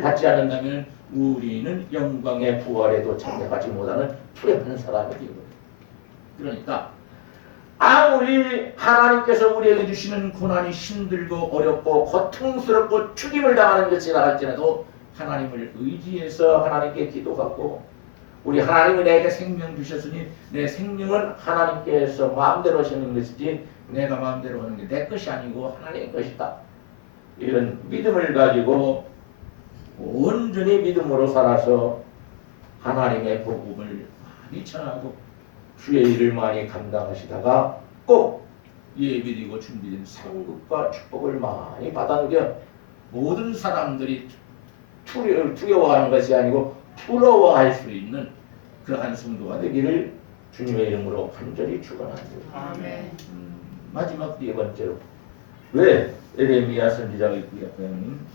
받지 않는다면 우리는 영광의 부활에도 참여하지 못하는 불행한 사람이 되거든요. 그러니까 아무리 하나님께서 우리에게 주시는 고난이 힘들고 어렵고 고통스럽고 죽임을 당하는 것이라 할지라도 하나님을 의지해서 하나님께 기도하고 우리 하나님이 내게 생명 주셨으니 내 생명은 하나님께서 마음대로 하시는 것이지 내가 마음대로 하는 게 내 것이 아니고 하나님의 것이다. 이런 믿음을 가지고 온전히 믿음으로 살아서 하나님의 복음을 많이 전하고 주의 일을 많이 감당하시다가 꼭 예비되고 준비된 상급과 축복을 많이 받아들여 모든 사람들이 두려워하는 것이 아니고 부러워할 수 있는 그러한 성도가 되기를 주님의 이름으로 간절히 축원합니다. 아멘. 마지막 네 번째로 왜 에레미야 선지자가 있고요.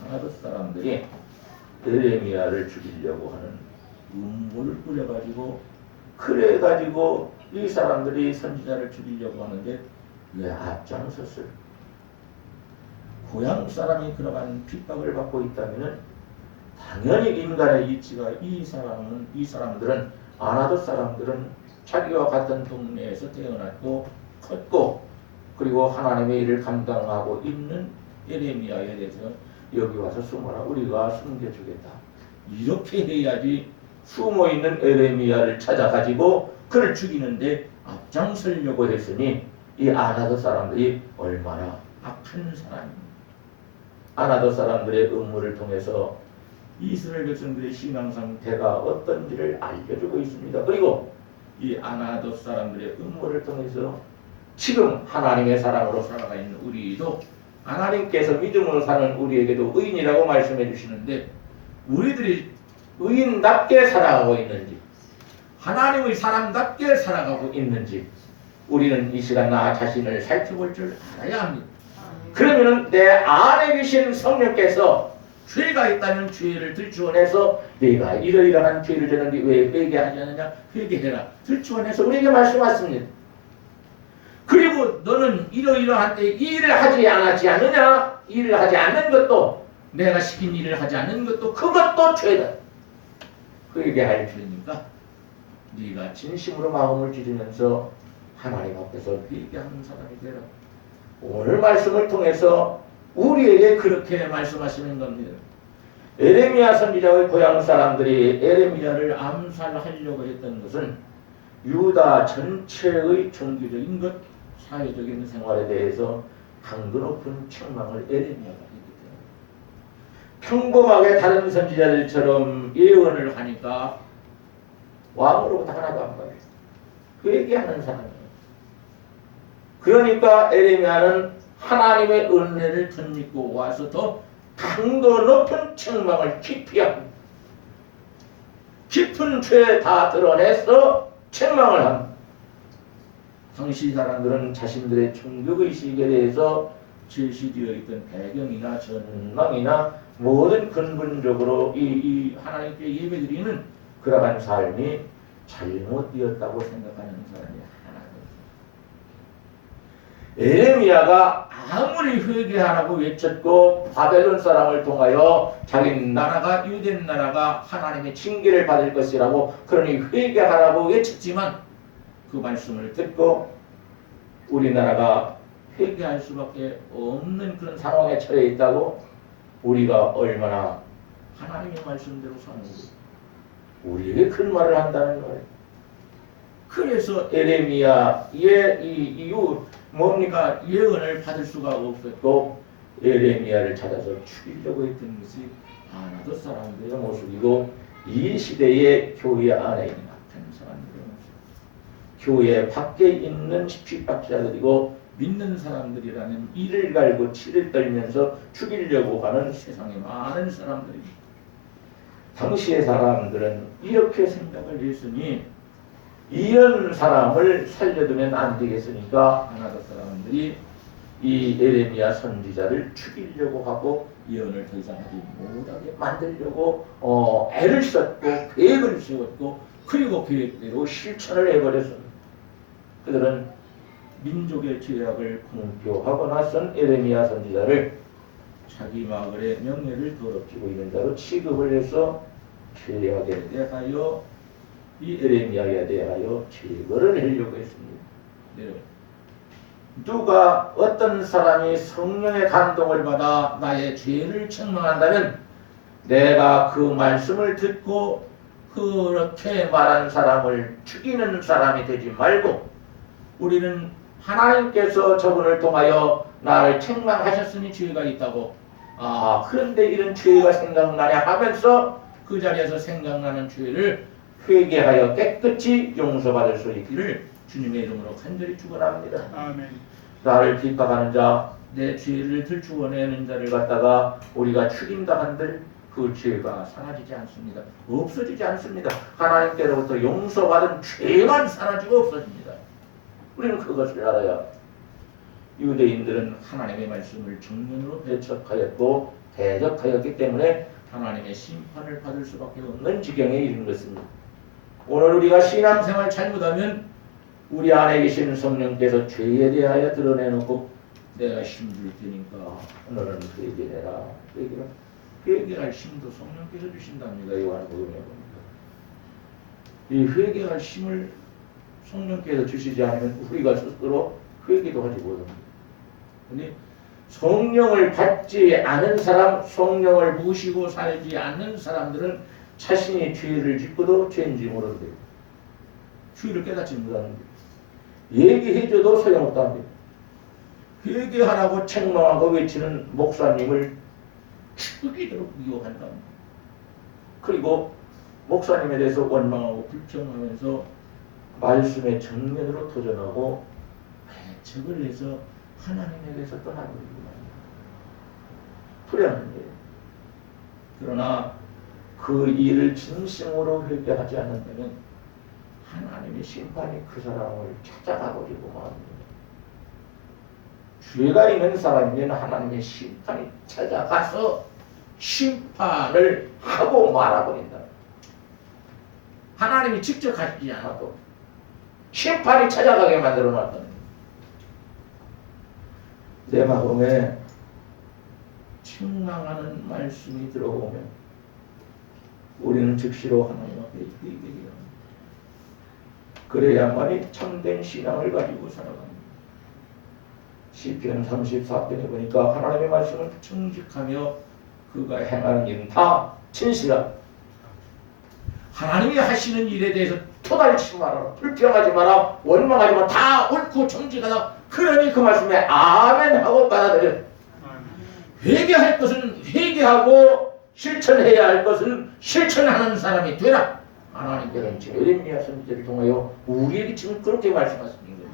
하나도 사람들이 에레미야를 죽이려고 하는 음모를 꾸려가지고 그래가지고 이 사람들이 선지자를 죽이려고 하는데 왜 앞장섰어요? 고향 사람이 그러한 핍박을 받고 있다면 당연히 인간의 이치가 이 사람들은 아나돗 사람들은 자기와 같은 동네에서 태어났고 컸고 그리고 하나님의 일을 감당하고 있는 에레미야에 대해서 여기 와서 숨어라 우리가 숨겨주겠다 이렇게 해야지 숨어있는 에레미야를 찾아가지고 그를 죽이는데 앞장서려고 했으니 이 아나돗 사람들이 얼마나 악한 사람입니다. 아나돗 사람들의 음모를 통해서 이스라엘 백성들의 신앙 상태가 어떤지를 알려주고 있습니다. 그리고 이 아나돗 사람들의 음모를 통해서 지금 하나님의 사랑으로 살아가 있는 우리도 하나님께서 믿음으로 사는 우리에게도 의인이라고 말씀해 주시는데 우리들이 의인답게 살아가고 있는지 하나님의 사람답게 살아가고 있는지 우리는 이 시간 나 자신을 살펴볼 줄 알아야 합니다. 그러면 내 안에 계신 성령께서 죄가 있다면 죄를 들추어내서 내가 이러이러한 죄를 졌는데 왜 회개하지 않느냐 회개해라 들추어내서 우리에게 말씀하십니다. 그리고 너는 이러이러한 때 이 일을 하지 않았지 않느냐 이 일을 하지 않는 것도 내가 시킨 일을 하지 않는 것도 그것도 죄다. 회개할 필요니까 네가 진심으로 마음을 찢으면서 하나님 앞에서 회개하는 사람이 되라. 오늘 말씀을 통해서 우리에게 그렇게 말씀하시는 겁니다. 에레미야 선지자의 고향 사람들이 에레미야를 암살하려고 했던 것은 유다 전체의 종교적인 것, 사회적인 생활에 대해서 강도 높은 책망을 에레미야가 했기 때문에 평범하게 다른 선지자들처럼 예언을 하니까 왕으로부터 하나도 안 받아요. 회개하는 사람이에요. 그러니까 에레미야는 하나님의 은혜를 덧입고 와서 더 강도 높은 책망을 기피하고 깊은 죄 다 드러내서 책망을 합니다. 당시 사람들은 자신들의 종교의식에 대해서 제시되어 있던 배경이나 전망이나 모든 근본적으로 이 하나님께 예배드리는 그러한 삶이 잘못되었다고 생각하는 사람이 하나도 없습니다. 에레미야가 아무리 회개하라고 외쳤고 바벨론 사람을 통하여 자기 나라가 유대 나라가 하나님의 징계를 받을 것이라고 그러니 회개하라고 외쳤지만 그 말씀을 듣고 우리나라가 회개할 수밖에 없는 그런 상황에 처해 있다고 우리가 얼마나 하나님의 말씀대로 사는지 우리에게 그런 말을 한다는 거예요. 그래서 에레미야의 이유 뭡니까? 예언을 받을 수가 없었고 에레미야를 찾아서 죽이려고 했던 것이 아나돗 사람들의 모습이고 이 시대의 교회 안에 있는 악한 사람들의 모습 교회 밖에 있는 핍박자들이고 믿는 사람들이라는 이를 갈고 치를 떨면서 죽이려고 하는 세상에 많은 사람들입니다. 당시의 사람들은 이렇게 생각을 했으니 이런 사람을 살려두면 안 되겠으니까 아나돗 사람들이 이 에레미야 선지자를 죽이려고 하고 예언을 더 이상 하지 못하게 만들려고 애를 썼고 계획을 세웠고 그리고 계획대로 실천을 해버렸습니다. 그들은 민족의 죄악을 공표하고 나선 에레미야 선지자를 자기 마을의 명예를 더럽히고 있는 자로 취급을 해서 죄악에 대하여 이 에레미야에 대하여 제거를 하려고 했습니다. 네. 누가 어떤 사람이 성령의 감동을 받아 나의 죄를 책망한다면 내가 그 말씀을 듣고 그렇게 말한 사람을 죽이는 사람이 되지 말고 우리는 하나님께서 저분을 통하여 나를 책망하셨으니 죄가 있다고 그런데 이런 죄가 생각나냐 하면서 그 자리에서 생각나는 죄를 회개하여 깨끗이 용서받을 수 있기를 주님의 이름으로 간절히 축원합니다. 아멘. 나를 핍박하는 자, 내 죄를 들추어내는 자를 갖다가 우리가 죽인다 한들 그 죄가 사라지지 않습니다. 없어지지 않습니다. 하나님께로부터 용서받은 죄만 사라지고 없어집니다. 우리는 그것을 알아야 유대인들은 하나님의 말씀을 정면으로 배척하였고 대적하였기 때문에 하나님의 심판을 받을 수밖에 없는 지경에 이른 것입니다. 오늘 우리가 신앙생활 잘못하면 우리 안에 계신 성령께서 죄에 대하여 드러내놓고 내가 힘들 테니까 너는 회개해라. 회개할 힘도 성령께서 주신답니다. 요한복음에 보니까 이 회개할 힘을 성령께서 주시지 않으면 우리가 스스로 회개도 하지 못합니다. 근데 성령을 받지 않은 사람, 성령을 모시고 살지 않는 사람들은 자신이 죄를 짓고도 죄인지 모르는데 죄를 깨닫지 못하는데 얘기해줘도 소용없답니다. 회개하라고 책망하고 외치는 목사님을 죽이도록 미워한답니다. 그리고 목사님에 대해서 원망하고 불평하면서 말씀의 정면으로 도전하고 배척을 해서 하나님에게서 떠나버리고 말입니다. 불행한 일. 그러나 그 일을 진심으로 회개하지 않는다면 하나님의 심판이 그 사람을 찾아가버리고 말입니다. 죄가 있는 사람이면 하나님의 심판이 찾아가서 심판을 하고 말아버린다. 하나님이 직접 가시지 않아도 심판이 찾아가게 만들어 놨다. 내 마음에 책망하는 말씀이 들어오면 우리는 즉시로 하나님 앞에 회개해야 합니다. 그래야만이 참된 신앙을 가지고 살아갑니다. 시편 34편에 보니까 하나님의 말씀은 정직하며 그가 행하는 일은 다 진실하다. 하나님이 하시는 일에 대해서 토달치지 마라. 불평하지 마라. 원망하지 마라. 다 옳고 정직하다. 그러니 그 말씀에 아멘 하고 받아들여. 회개할 것은 회개하고 실천해야 할 것은 실천하는 사람이 되라. 하나님께서는 지금 에레미야 선지자를 통하여 우리에게 지금 그렇게 말씀하시는 거예요.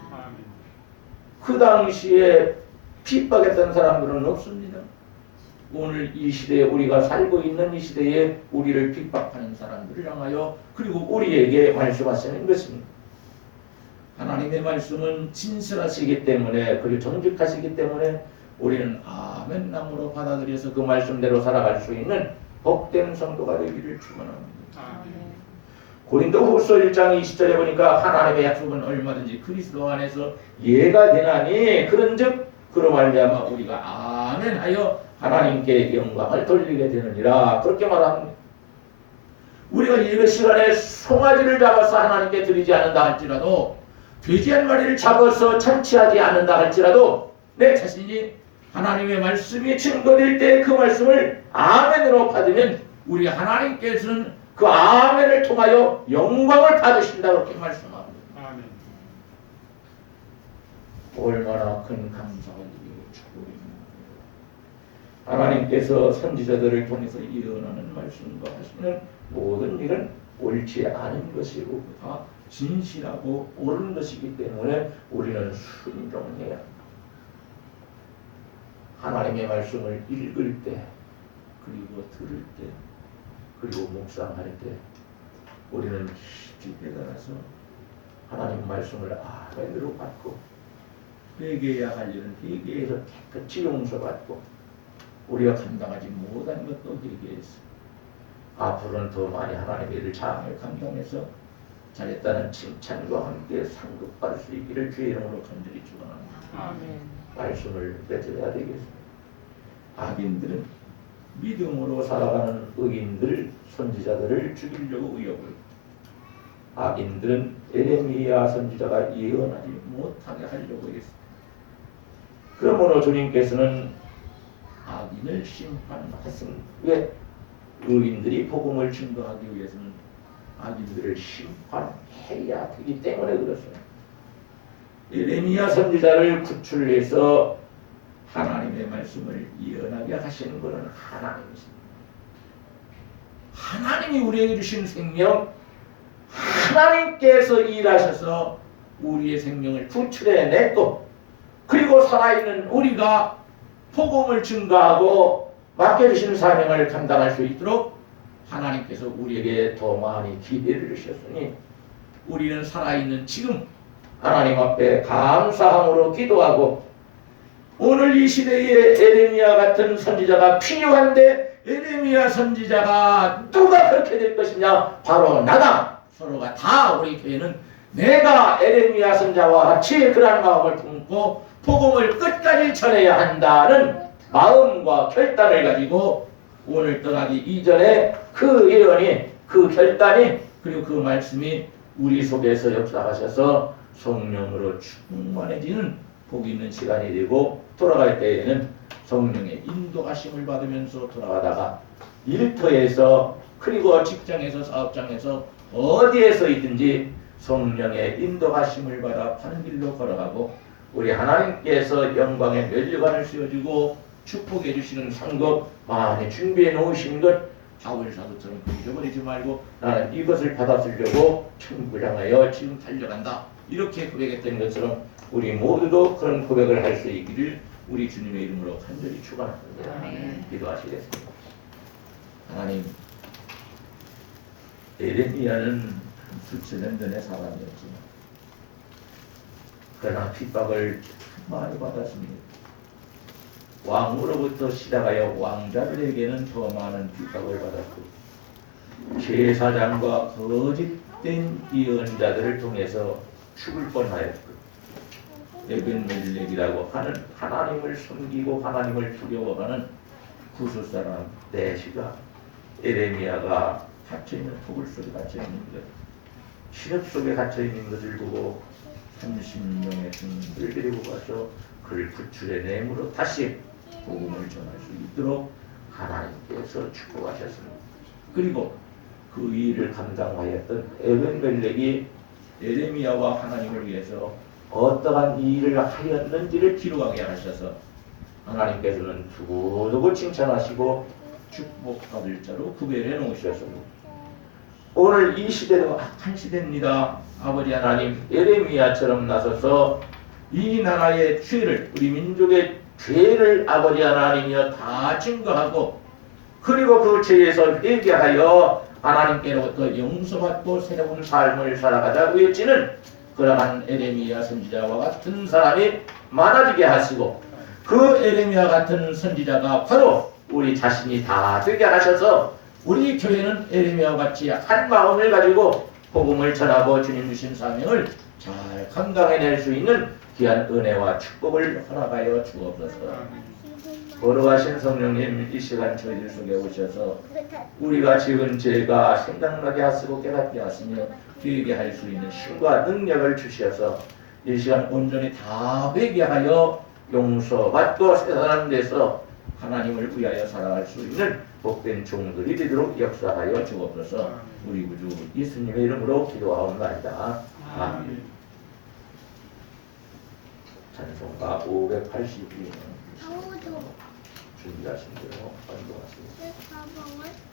그 당시에 핍박했던 사람들은 없습니다. 오늘 이 시대에 우리가 살고 있는 이 시대에 우리를 핍박하는 사람들을 향하여 그리고 우리에게 말씀하시는 것입니다. 하나님의 말씀은 진실하시기 때문에 그리고 정직하시기 때문에 우리는 아멘남으로 받아들여서 그 말씀대로 살아갈 수 있는 복된 성도가 되기를 축원합니다. 고린도후서 1장 20절에 보니까 하나님의 약속은 얼마든지 그리스도 안에서 예가 되나니 그런즉 그로 말미암아 우리가 아멘하여 하나님께 영광을 돌리게 되느니라. 그렇게 말합니다. 우리가 예배 시간에 송아지를 잡아서 하나님께 드리지 않는다 할지라도 돼지 한 마리를 잡아서 잔치하지 않는다 할지라도 내 자신이 하나님의 말씀이 증거될 때 그 말씀을 아멘으로 받으면 우리 하나님께서는 그 아멘을 통하여 영광을 받으신다 그렇게 말씀합니다. 아멘. 얼마나 큰 감사가 축복입니다. 하나님께서 선지자들을 통해서 예언하는 말씀과 하시는 모든 일은 옳지 않은 것이고 다 진실하고 옳은 것이기 때문에 우리는 순종해야 합니다. 하나님의 말씀을 읽을 때 그리고 들을 때 그리고 묵상할 때 우리는 깊이 깨달아서 하나님 말씀을 아멘으로 받고 회개해야 할 일은 회개해서 깨끗이 용서받고 우리가 감당하지 못한 것도 회개해서 앞으로는 더 많이 하나님의 일을 잘 감당해서 잘했다는 칭찬과 함께 상급받을 수 있기를 주의 이름으로 간절히 축원합니다. 말씀을 맺어야 되겠습니다. 악인들은 믿음으로 살아가는 의인들, 선지자들을 죽이려고 의욕을, 악인들은 에레미야 선지자가 예언하지 못하게 하려고 했습니다. 그러므로 주님께서는 악인을 심판하셨습니다. 왜? 의인들이 복음을 증거하기 위해서는 악인들을 심판해야 되기 때문에 그렇습니다. 에레미야 선지자를 구출해서 하나님의 말씀을 예언하게 하시는 것은 하나님이십니다. 하나님이 우리에게 주신 생명, 하나님께서 일하셔서 우리의 생명을 구출해냈고, 그리고 살아있는 우리가 복음을 증거하고 맡겨주신 사명을 감당할 수 있도록 하나님께서 우리에게 더 많이 기회를 주셨으니, 우리는 살아있는 지금 하나님 앞에 감사함으로 기도하고, 오늘 이 시대에 에레미야 같은 선지자가 필요한데, 에레미야 선지자가 누가 그렇게 될 것이냐? 바로 나다. 서로가 다, 우리 교회는 내가 에레미야 선지자와 같이 그런 마음을 품고 복음을 끝까지 전해야 한다는 마음과 결단을 가지고 오늘 떠나기 이전에 그 예언이, 그 결단이, 그리고 그 말씀이 우리 속에서 역사하셔서 성령으로 충만해지는 복이 있는 시간이 되고, 돌아갈 때에는 성령의 인도하심을 받으면서 돌아가다가 일터에서, 그리고 직장에서, 사업장에서, 어디에서 있든지 성령의 인도하심을 받아 파는 길로 걸어가고, 우리 하나님께서 영광의 면류관을 씌워주고 축복해 주시는 상급 많이 준비해 놓으신 것, 바울 사도처럼 잊어버리지 말고 나는 이것을 받아쓰려고 천국을 향하여 지금 달려간다, 이렇게 고백했던 것처럼 우리 모두도 그런 고백을 할 수 있기를 우리 주님의 이름으로 간절히 축원합니다. 기도하시겠습니다. 하나님, 에레미야는 수천 전의 사람이었지만 그러나 핍박을 많이 받았습니다. 왕으로부터 시작하여 왕자들에게는 더 많은 핍박을 받았고, 제사장과 거짓된 예언자들을 통해서 죽을 뻔하였고, 에벤멜렉이라고 하는 하나님을 섬기고 하나님을 두려워하는 구스사람 내시가 에레미야가 갇혀있는 토굴 속에 갇혀있는 것, 시럽 속에 갇혀있는 것을 보고 30명의 증인들을 데리고 가서 그를 구출해내므로 다시 복음을 전할 수 있도록 하나님께서 축복하셨습니다. 그리고 그 일을 감당하였던 에벤멜렉이 에레미야와 하나님을 위해서 어떠한 일을 하였는지를 기록하게 하셔서 하나님께서는 두고두고 칭찬하시고 축복받을 자로 구별해 놓으셨습니다. 오늘 이 시대도 악한 시대입니다. 아버지 하나님, 에레미야처럼 나서서 이 나라의 죄를, 우리 민족의 죄를 아버지 하나님이여 다 증거하고, 그리고 그 죄에서 회개하여 하나님께로부터 용서받고 새로운 삶을 살아가자 외치는 그러한 에레미야 선지자와 같은 사람이 많아지게 하시고, 그 에레미야 같은 선지자가 바로 우리 자신이 다 되게 하셔서 우리 교회는 에레미야와 같이 한 마음을 가지고 복음을 전하고 주님 주신 사명을 잘 감당해낼 수 있는 귀한 은혜와 축복을 허락하여 주옵소서. 걸어가신 성령님, 이 시간 저희들 속에 오셔서 우리가 지은 죄가 생각나게 하시고 깨닫게 하시며 되게 할 수 있는 힘과 능력을 주셔서 이 시간 온전히 다 회개하여 용서받고 새사람 돼서 하나님을 위하여 살아갈 수 있는 복된 종들이 되도록 역사하여 주옵소서. 우리 구주 예수님의 이름으로 기도하옵나이다. 아멘. 찬송가 582는 준비하신 대로 반도하시겠습니다.